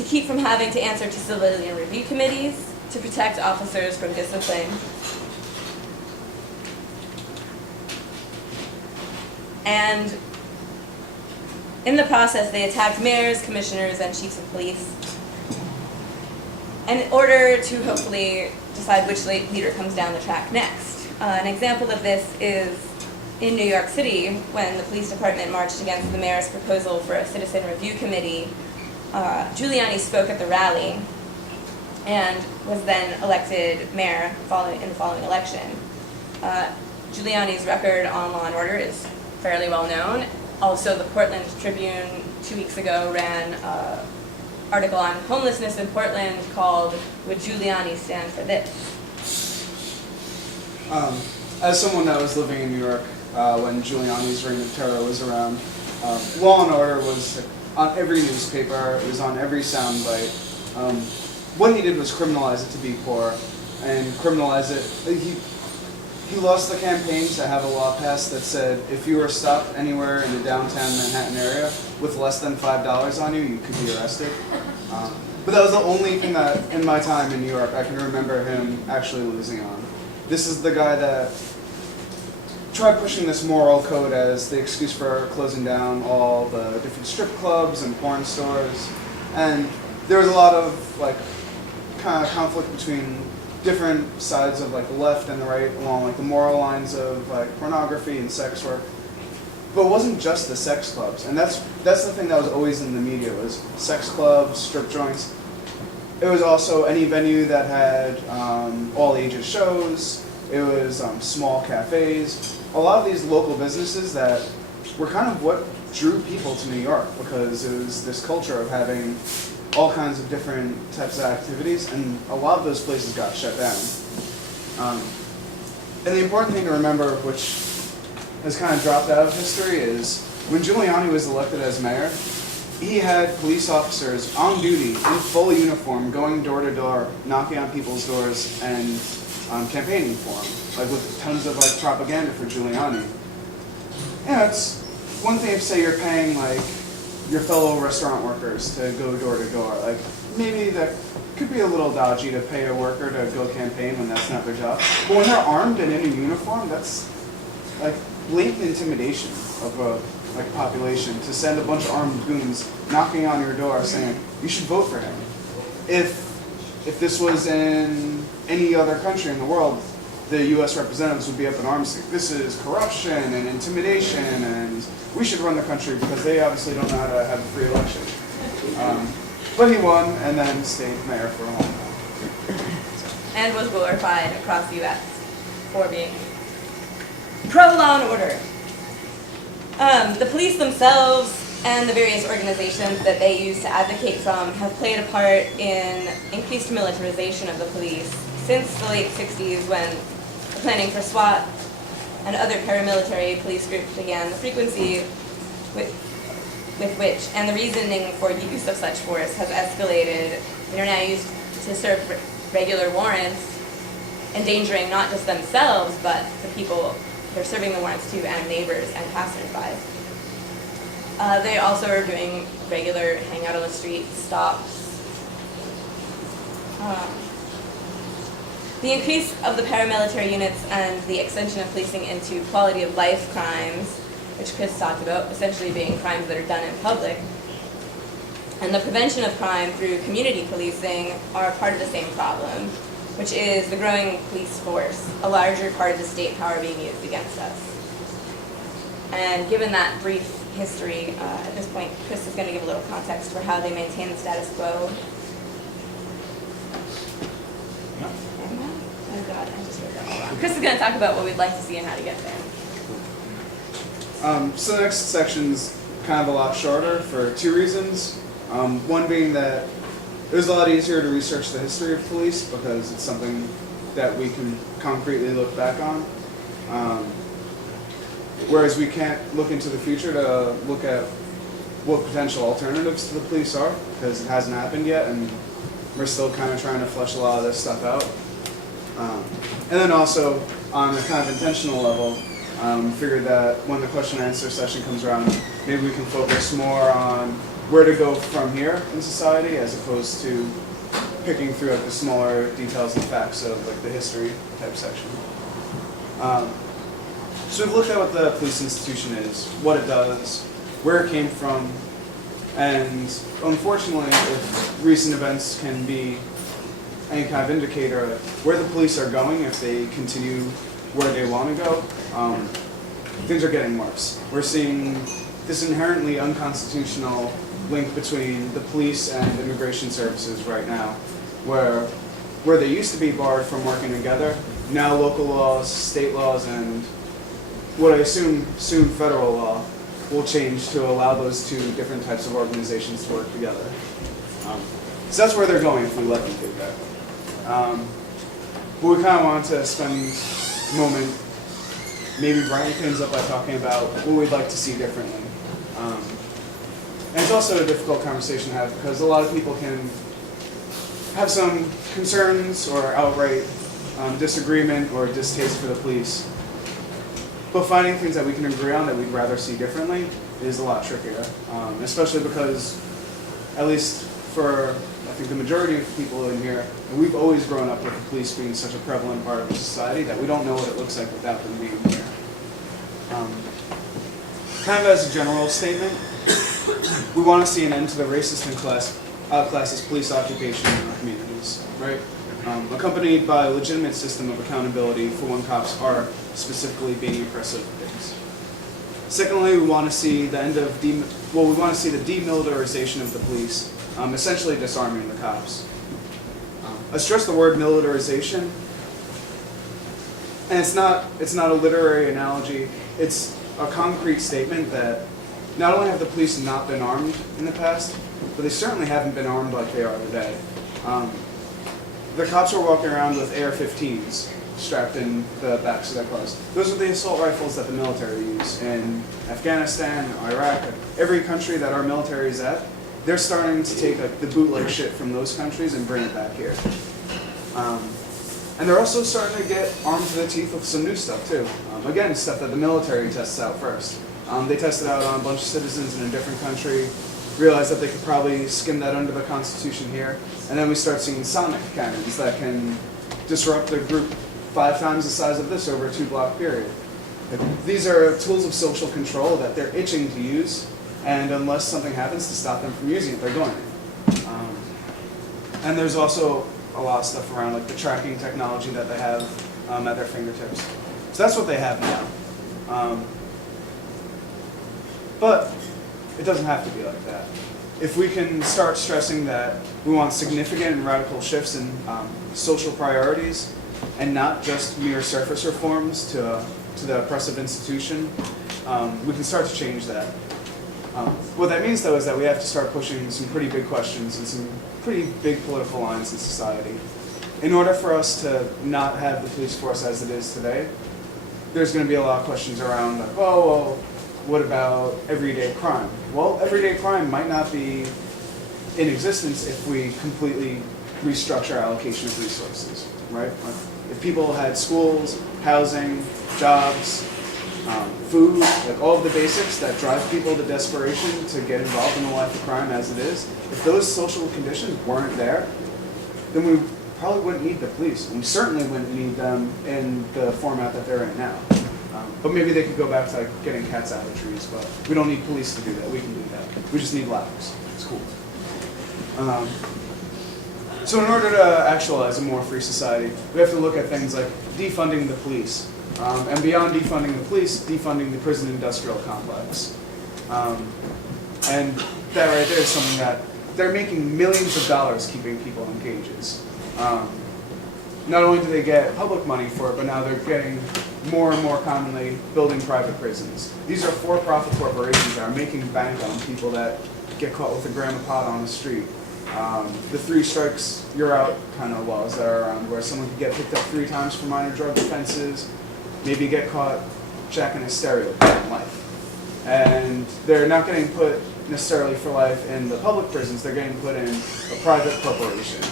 to keep from having to answer to civilian review committees, to protect officers from discipline. And in the process, they attacked mayors, commissioners, and chiefs of police in order to hopefully decide which leader comes down the track next. An example of this is in New York City, when the police department marched against the mayor's proposal for a citizen review committee. Giuliani spoke at the rally and was then elected mayor in the following election. Giuliani's record on law and order is fairly well known. Also, the Portland Tribune 2 weeks ago ran an article on homelessness in Portland called "Would Giuliani Stand for This?" As someone that was living in New York when Giuliani's reign of terror was around, Law and Order was on every newspaper, it was on every soundbite. What he did was criminalize it to be poor, and criminalize it. He lost the campaign to have a law passed that said if you were stopped anywhere in the downtown Manhattan area with less than $5 on you, you could be arrested. But that was the only thing that, in my time in New York, I can remember him actually losing on. This is the guy that tried pushing this moral code as the excuse for closing down all the different strip clubs and porn stores. And there was a lot of kind of conflict between different sides of the left and the right along the moral lines of pornography and sex work. But it wasn't just the sex clubs, and that's the thing that was always in the media, was sex clubs, strip joints. It was also any venue that had all ages shows. It was small cafes. A lot of these local businesses that were kind of what drew people to New York, because it was this culture of having all kinds of different types of activities, and a lot of those places got shut down. And the important thing to remember, which has kind of dropped out of history, is when Giuliani was elected as mayor, he had police officers on duty in full uniform going door to door, knocking on people's doors and campaigning for him, with tons of propaganda for Giuliani. Yeah, it's one thing if, say, you're paying your fellow restaurant workers to go door to door. Maybe that could be a little dodgy to pay a worker to go campaign when that's not their job. But when they're armed and in a uniform, that's blatant intimidation of a population, to send a bunch of armed goons knocking on your door saying you should vote for him. If this was in any other country in the world, the U.S. representatives would be up in arms saying this is corruption and intimidation, and we should run the country because they obviously don't know how to have a free election. But he won and then stayed mayor for a long time. And was glorified across the U.S. for being pro-law and order. The police themselves and the various organizations that they use to advocate from have played a part in increased militarization of the police since the late 60s, when the planning for SWAT and other paramilitary police groups began. The frequency with which and the reasoning for use of such force has escalated. They are now used to serve regular warrants, endangering not just themselves, but the people they're serving the warrants to, and neighbors and passersby. They also are doing regular hang out on the street stops. The increase of the paramilitary units and the extension of policing into quality of life crimes, which Chris talked about, essentially being crimes that are done in public, and the prevention of crime through community policing are part of the same problem, which is the growing police force, a larger part of the state power being used against us. And given that brief history, at this point, Chris is going to give a little context for how they maintain the status quo. Oh God, I just wrote that all wrong. Chris is going to talk about what we'd like to see and how to get there. So the next section's kind of a lot shorter for two reasons. One being that it was a lot easier to research the history of police because it's something that we can concretely look back on. Whereas we can't look into the future to look at what potential alternatives to the police are, because it hasn't happened yet, and we're still kind of trying to flesh a lot of this stuff out. And then also, on a kind of intentional level, figured that when the question and answer session comes around, maybe we can focus more on where to go from here in society, as opposed to picking through like the smaller details and facts of like the history type section. So we've looked at what the police institution is, what it does, where it came from, and unfortunately, if recent events can be any kind of indicator of where the police are going, if they continue where they want to go, things are getting worse. We're seeing this inherently unconstitutional link between the police and immigration services right now, where they used to be barred from working together, now local laws, state laws, and what I assume soon federal law will change to allow those two different types of organizations to work together. So that's where they're going if we let them do that. But we kind of wanted to spend a moment maybe brightening things up by talking about what we'd like to see differently. And it's also a difficult conversation to have because a lot of people can have some concerns or outright disagreement or distaste for the police. But finding things that we can agree on that we'd rather see differently is a lot trickier, especially because, at least for I think the majority of people in here, we've always grown up with the police being such a prevalent part of society that we don't know what it looks like without them being here. Kind of as a general statement, we want to see an end to the racist and classist police occupation in our communities, right? Accompanied by a legitimate system of accountability for when cops are specifically being oppressive things. Secondly, we want to see the end of we want to see the demilitarization of the police, essentially disarming the cops. I stress the word militarization, and it's not a literary analogy. It's a concrete statement that not only have the police not been armed in the past, but they certainly haven't been armed like they are today. The cops were walking around with AR-15s strapped in the backs of their cars. Those are the assault rifles that the military use in Afghanistan, Iraq, every country that our military is at. They're starting to take the bootleg shit from those countries and bring it back here. And they're also starting to get armed to the teeth with some new stuff too. Again, stuff that the military tests out first. They tested out on a bunch of citizens in a different country, realized that they could probably skim that under the Constitution here, and then we start seeing sonic cannons that can disrupt a group 5 times the size of this over a 2-block period. These are tools of social control that they're itching to use, and unless something happens to stop them from using it, they're going to. And there's also a lot of stuff around like the tracking technology that they have at their fingertips. So that's what they have now. But it doesn't have to be like that. If we can start stressing that we want significant and radical shifts in social priorities and not just mere surface reforms to the oppressive institution, we can start to change that. What that means, though, is that we have to start pushing some pretty big questions and some pretty big political lines in society. In order for us to not have the police force as it is today, there's going to be a lot of questions around, like, oh, well, what about everyday crime? Well, everyday crime might not be in existence if we completely restructure allocation of resources, right? If people had schools, housing, jobs, food, like all of the basics that drive people to desperation to get involved in the life of crime as it is, if those social conditions weren't there, then we probably wouldn't need the police. And we certainly wouldn't need them in the format that they're in now. But maybe they could go back to like getting cats out of trees, but we don't need police to do that. We can do that. We just need ladders. It's cool. So in order to actualize a more free society, we have to look at things like defunding the police. And beyond defunding the police, defunding the prison industrial complex. And that right there is something that they're making millions of dollars keeping people in cages. Not only do they get public money for it, but now they're getting more and more commonly building private prisons. These are for-profit corporations that are making bank on people that get caught with a gram of pot on the street. The 3 strikes, you're out kind of laws that are around where someone could get picked up 3 times for minor drug offenses, maybe get caught jacking a stereo in life. And they're not getting put necessarily for life in the public prisons, they're getting put in a private corporation.